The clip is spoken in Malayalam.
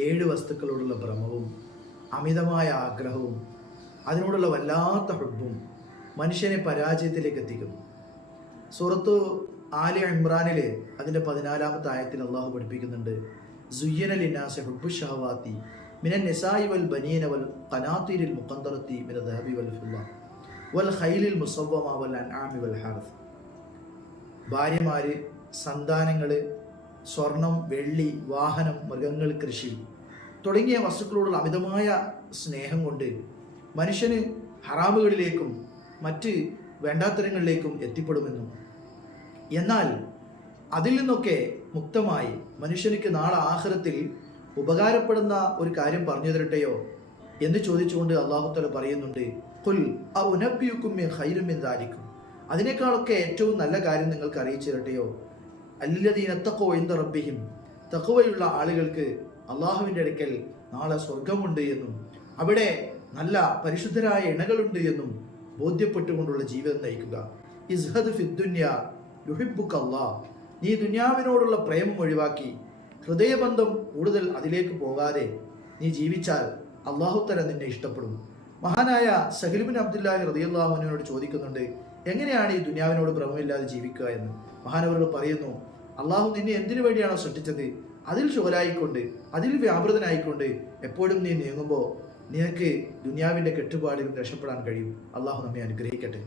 7 വസ്തുക്കളോടുള്ള ഭ്രമവും അമിതമായ ആഗ്രഹവും അതിനോടുള്ള വല്ലാത്ത ഹുബ്ബും മനുഷ്യനെ പരാജയത്തിലേക്ക് എത്തിക്കുന്നു. സൂറത്തു ആലി ഇമ്രാനിലെ അതിൻ്റെ 14-ാമത്തെ ആയത്തിൽ അള്ളാഹു പഠിപ്പിക്കുന്നുണ്ട്, സുയ്യന ലിന്നാസി ഹുബ്ബു ഷഹവാത്തി മിനൻ നിസാഇ വൽ ബനീന വൽ ഖനാതീരിൽ മുഖന്തറത്തി മിന ദഹബി വൽ ഫിദ്ദ വൽ ഖൈലിൽ മുസവ്വമ വൽ അൻആമി വൽ ഹർസ്. ഭാര്യമാര്, സന്താനങ്ങള്, സ്വർണം, വെള്ളി, വാഹനം, മൃഗങ്ങൾ, കൃഷി തുടങ്ങിയ വസ്തുക്കളോടുള്ള അമിതമായ സ്നേഹം കൊണ്ട് മനുഷ്യന് ഹറാമുകളിലേക്കും മറ്റ് വേണ്ടാത്തരങ്ങളിലേക്കും എത്തിപ്പെടുമെന്നും, എന്നാൽ അതിൽ നിന്നൊക്കെ മുക്തമായി മനുഷ്യനിക്ക് നാളെ ആഖിറത്തിൽ ഉപകാരപ്പെടുന്ന ഒരു കാര്യം പറഞ്ഞു തരട്ടെയോ എന്ന് ചോദിച്ചുകൊണ്ട് അല്ലാഹു തആല പറയുന്നുണ്ട്, ഖുൽ അഉനബ്ബിയുകും മിൻ ഖൈരിൻ മിൻ ദാലികും, അതിനേക്കാളൊക്കെ ഏറ്റവും നല്ല കാര്യം നിങ്ങൾക്ക് അറിയിച്ചു തരട്ടെയോ, അല്ലദീന തഖവ ഇൻദ റബ്ബിഹിം, തഖ്വയുള്ള ആളുകൾക്ക് അള്ളാഹുവിൻ്റെ അടുക്കൽ നാളെ സ്വർഗമുണ്ട് എന്നും അവിടെ നല്ല പരിശുദ്ധരായ ഇണകളുണ്ട് എന്നും ബോധ്യപ്പെട്ടുകൊണ്ടുള്ള ജീവിതം നയിക്കുക. ഇസ്ഹദ് ഫിദ്ദുന്യ യുഹിബ്ബുക അല്ലാഹ്, നീ ദുനിയാവിനോടുള്ള പ്രേമം ഒഴിവാക്കി ഹൃദയബന്ധം കൂടുതൽ അതിലേക്ക് പോകാതെ നീ ജീവിച്ചാൽ അല്ലാഹു തആല നിന്നെ ഇഷ്ടപ്പെടും. മഹാനായ സഹൽ ഇബ്നു അബ്ദുല്ലാഹി റളിയല്ലാഹു അൻഹുവിനോട് ചോദിക്കുന്നുണ്ട്, എങ്ങനെയാണ് ഈ ദുനിയാവിനോട് ഭ്രമമില്ലാതെ ജീവിക്കുക എന്ന്. മഹാനവറുകൾ പറയുന്നു, അള്ളാഹു നിന്നെ എന്തിനു വേണ്ടിയാണോ സൃഷ്ടിച്ചത് അതിൽ ശുഗലായിക്കൊണ്ട്, അതിൽ വ്യാപൃതനായിക്കൊണ്ട് എപ്പോഴും നീ നീങ്ങുമ്പോൾ നിനക്ക് ദുനിയാവിൻ്റെ കെട്ടുപാടിൽ രക്ഷപ്പെടാൻ കഴിയും. അള്ളാഹു നമ്മെ അനുഗ്രഹിക്കട്ടെ.